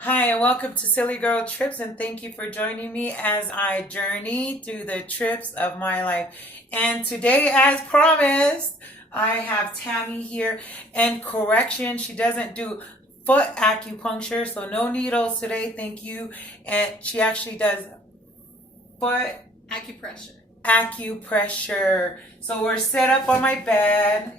Hi, and welcome to Silly Girl Trips, and thank you for joining me as I journey through the trips of my life. And today, as promised, I have Tammie here. And correction, she doesn't do foot acupuncture, so no needles today, thank you. And she actually does foot acupressure. So we're set up on my bed,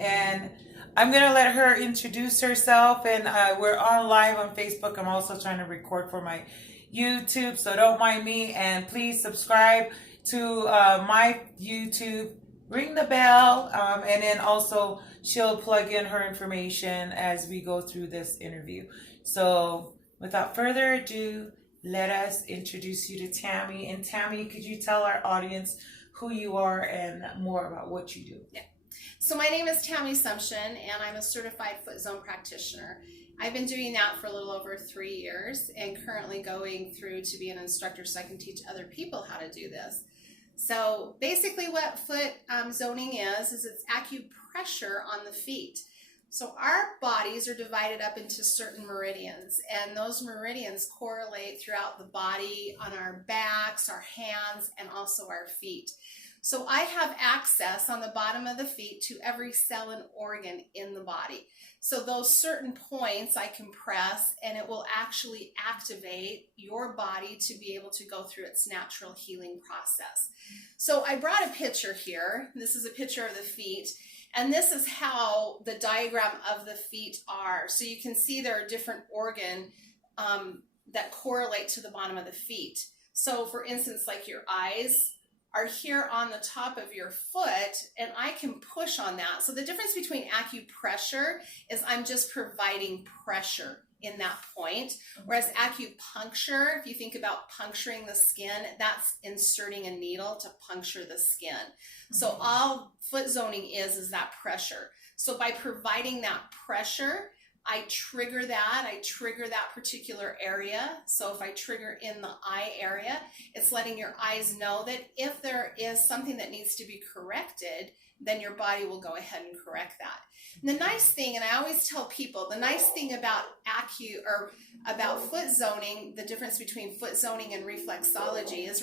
and I'm gonna let her introduce herself. And we're on live on Facebook. I'm also trying to record for my YouTube, so don't mind me. And please subscribe to my YouTube. Ring the bell, and then also she'll plug in her information as we go through this interview. So without further ado, let us introduce you to Tammie. And Tammie, could you tell our audience who you are and more about what you do? Yeah. So my name is Tammie Sumption, and I'm a certified FootZone practitioner. I've been doing that for a little over 3 years and currently going through to be an instructor so I can teach other people how to do this. So basically what foot zoning is it's acupressure on the feet. So our bodies are divided up into certain meridians, and those meridians correlate throughout the body, on our backs, our hands, and also our feet. So I have access on the bottom of the feet to every cell and organ in the body. So those certain points I can press, and it will actually activate your body to be able to go through its natural healing process. So I brought a picture here. This is a picture of the feet. And this is how the diagram of the feet are. So you can see there are different organs that correlate to the bottom of the feet. So for instance, like your eyes are here on the top of your foot, and I can push on that. So the difference between acupressure is I'm just providing pressure in that point, whereas acupuncture, if you think about puncturing the skin, that's inserting a needle to puncture the skin. So all foot zoning is that pressure. So by providing that pressure, I trigger that particular area. So if I trigger in the eye area, it's letting your eyes know that if there is something that needs to be corrected, then your body will go ahead and correct that. And the nice thing, and I always tell people, the nice thing about about foot zoning, the difference between foot zoning and reflexology is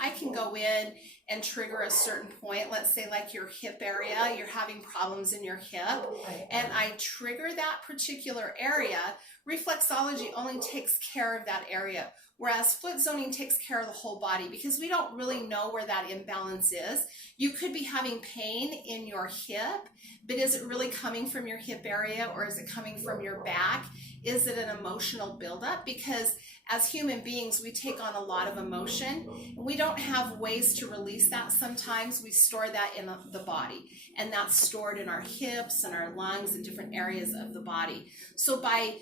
I can go in and trigger a certain point. Let's say like your hip area, you're having problems in your hip, and I trigger that particular area. Reflexology only takes care of that area, whereas foot zoning takes care of the whole body, because we don't really know where that imbalance is. You could be having pain in your hip, but is it really coming from your hip area, or is it coming from your back? Is it an emotional buildup? Because as human beings, we take on a lot of emotion, and we don't have ways to release that. Sometimes we store that in the body, and that's stored in our hips and our lungs and different areas of the body. So by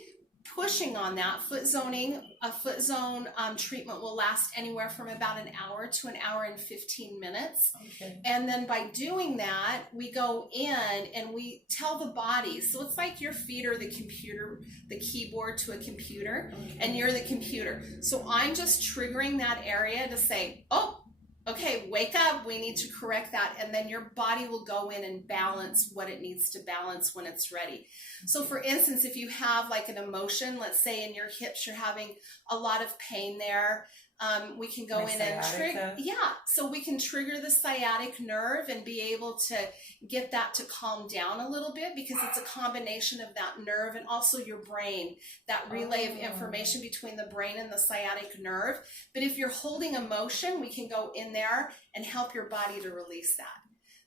pushing on that, a foot zone treatment will last anywhere from about an hour to an hour and 15 minutes. Okay. And then by doing that, we go in and we tell the body. So it's like your feet are the computer, the keyboard to a computer, and you're the computer. So I'm just triggering that area to say, oh, okay, wake up, we need to correct that. And then your body will go in and balance what it needs to balance when it's ready. So for instance, if you have like an emotion, let's say in your hips, you're having a lot of pain there, we can go in and trigger. Yeah, so we can trigger the sciatic nerve and be able to get that to calm down a little bit, because it's a combination of that nerve and also your brain, that relay of information between the brain and the sciatic nerve. But if you're holding emotion, we can go in there and help your body to release that.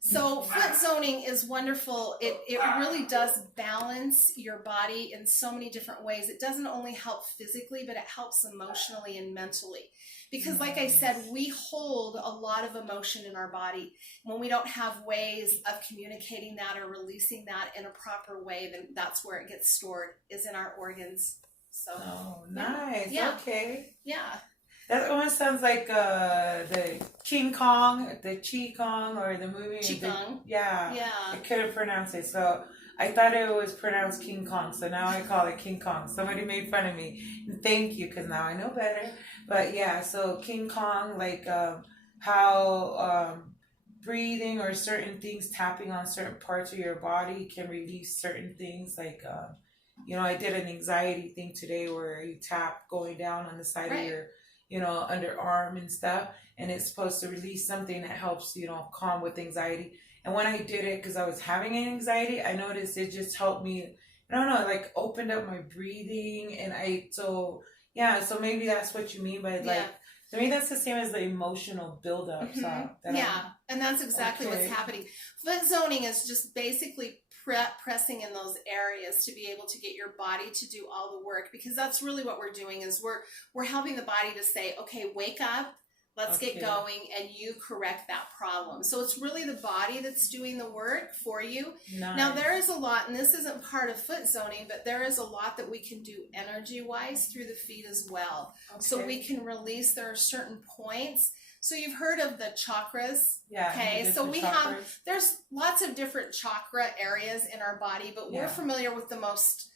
So foot zoning is wonderful. It really does balance your body in so many different ways. It doesn't only help physically, but it helps emotionally and mentally. Because like I said, we hold a lot of emotion in our body. When we don't have ways of communicating that or releasing that in a proper way, then that's where it gets stored, is in our organs. So, nice. Yeah. Okay. Yeah. That almost sounds like the King Kong, the Qi Gong, or the movie. Qi Gong. Yeah. Yeah. I couldn't pronounce it, so I thought it was pronounced King Kong, so now I call it King Kong. Somebody made fun of me. And thank you, because now I know better. But yeah, so King Kong, like how breathing or certain things, tapping on certain parts of your body can release certain things. Like, I did an anxiety thing today where you tap going down on the side of your, underarm and stuff. And it's supposed to release something that helps, calm with anxiety. And when I did it, because I was having an anxiety, I noticed it just helped me. I don't know, it like opened up my breathing. And so maybe that's what you mean by like, to me, that's the same as the emotional buildup. And that's exactly what's happening. Foot zoning is just basically pressing in those areas to be able to get your body to do all the work, because that's really what we're doing is we're helping the body to say, okay, wake up. Let's get going, and you correct that problem. So it's really the body that's doing the work for you. Nice. Now, there is a lot, and this isn't part of foot zoning, but there is a lot that we can do energy-wise through the feet as well. Okay. So we can release, there are certain points. So you've heard of the chakras. Yeah. Okay. So there's lots of different chakra areas in our body, but we're familiar with the most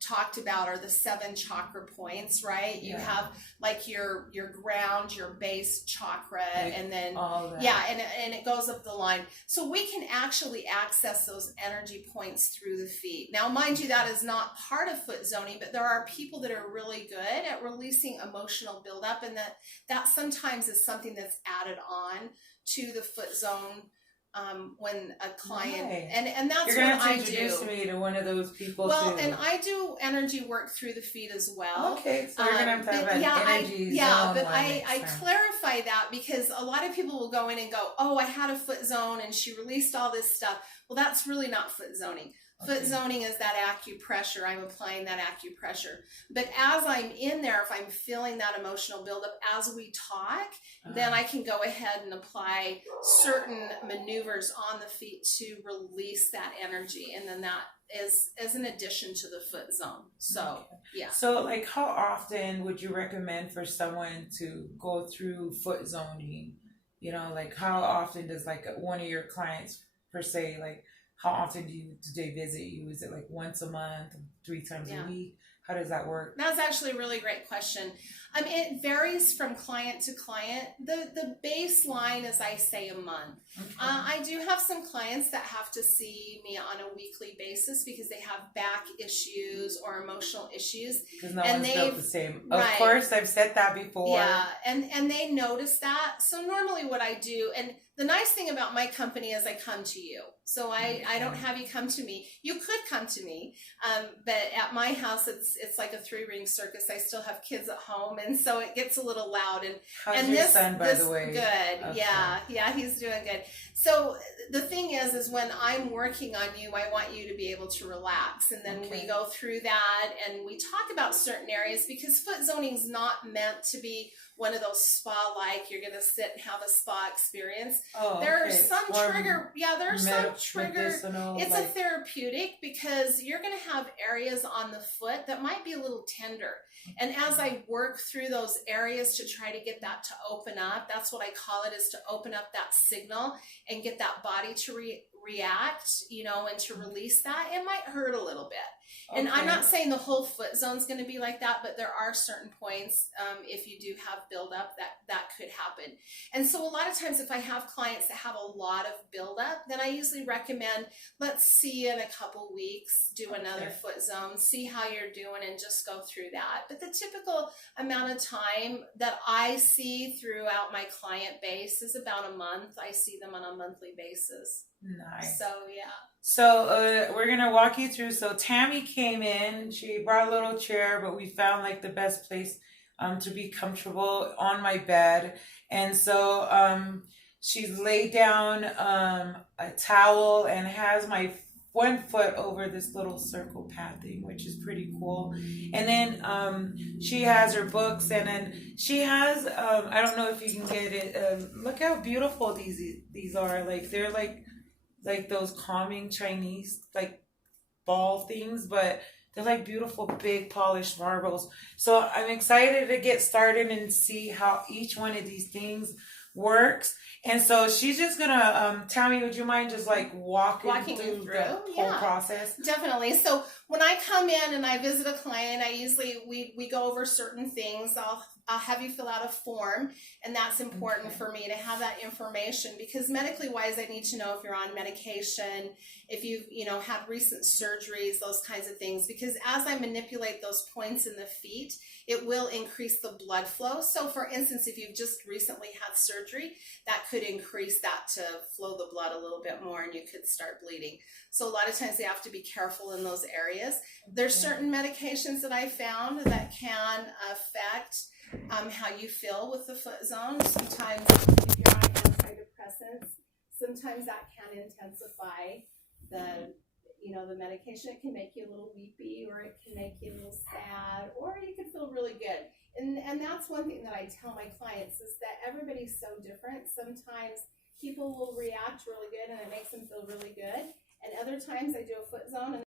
talked about are the 7 chakra points, right? You have like your ground, your base chakra, like, and then and it goes up the line. So we can actually access those energy points through the feet. Now, mind you, that is not part of foot zoning, but there are people that are really good at releasing emotional buildup, and that sometimes is something that's added on to the foot zone. When a client and that's what I do. You're going to introduce me to one of those people. Well, too. And I do energy work through the feet as well. Okay, so you're going to have an energy zone. But I clarify that because a lot of people will go in and go, "Oh, I had a foot zone and she released all this stuff." Well, that's really not foot zoning. Foot zoning is that acupressure. I'm applying that acupressure. But as I'm in there, if I'm feeling that emotional buildup as we talk, then I can go ahead and apply certain maneuvers on the feet to release that energy. And then that is as an addition to the foot zone. So, So, like, how often would you recommend for someone to go through foot zoning? Like, how often does, like, one of your clients, per se, like, how often do they visit you? Is it like once a month, 3 times a week? How does that work? That's actually a really great question. It varies from client to client. The baseline is, I say, a month. Okay. I do have some clients that have to see me on a weekly basis because they have back issues or emotional issues. Because no one's built the same. Of course, I've said that before. Yeah, and they notice that. So normally what I do, and the nice thing about my company is I come to you. So I don't have you come to me. You could come to me, but at my house, it's like a 3-ring circus. I still have kids at home, and so it gets a little loud. How's your son, by the way? Good. Okay. Yeah, he's doing good. So the thing is when I'm working on you, I want you to be able to relax, and then we go through that, and we talk about certain areas because foot zoning is not meant to be one of those spa-like, you're going to sit and have a spa experience. There are some trigger. It's a therapeutic because you're going to have areas on the foot that might be a little tender. And as I work through those areas to try to get that to open up, that's what I call it, is to open up that signal and get that body to react, and to release that. It might hurt a little bit. And I'm not saying the whole foot zone is going to be like that, but there are certain points, if you do have buildup, that could happen. And so a lot of times if I have clients that have a lot of buildup, then I usually recommend, let's see in a couple weeks, do another foot zone, see how you're doing, and just go through that. But the typical amount of time that I see throughout my client base is about a month. I see them on a monthly basis. Nice. So we're gonna walk you through. So Tammie came in. She brought a little chair, but we found like the best place to be comfortable on my bed. And so she's laid down a towel and has my one foot over this little circle pad thing, which is pretty cool. And then she has her books, and then she has I don't know if you can get it. Look how beautiful these are. Like they're like those calming Chinese like ball things, but they're like beautiful big polished marbles. So I'm excited to get started and see how each one of these things works. And so she's just gonna Tammie, would you mind just like walking through the whole process? Definitely. So when I come in and I visit a client, I usually we go over certain things. I'll I'll have you fill out a form, and that's important for me to have that information, because medically wise, I need to know if you're on medication, if you've, had recent surgeries, those kinds of things, because as I manipulate those points in the feet, it will increase the blood flow. So for instance, if you've just recently had surgery, that could increase that to flow the blood a little bit more, and you could start bleeding. So a lot of times they have to be careful in those areas. There's certain medications that I found that can affect how you feel with the foot zone. Sometimes if you're on antidepressants, sometimes that can intensify the medication. It can make you a little weepy, or it can make you a little sad, or you can feel really good. And that's one thing that I tell my clients, is that everybody's so different. Sometimes people will react really good and it makes them feel really good. And other times I do a foot zone and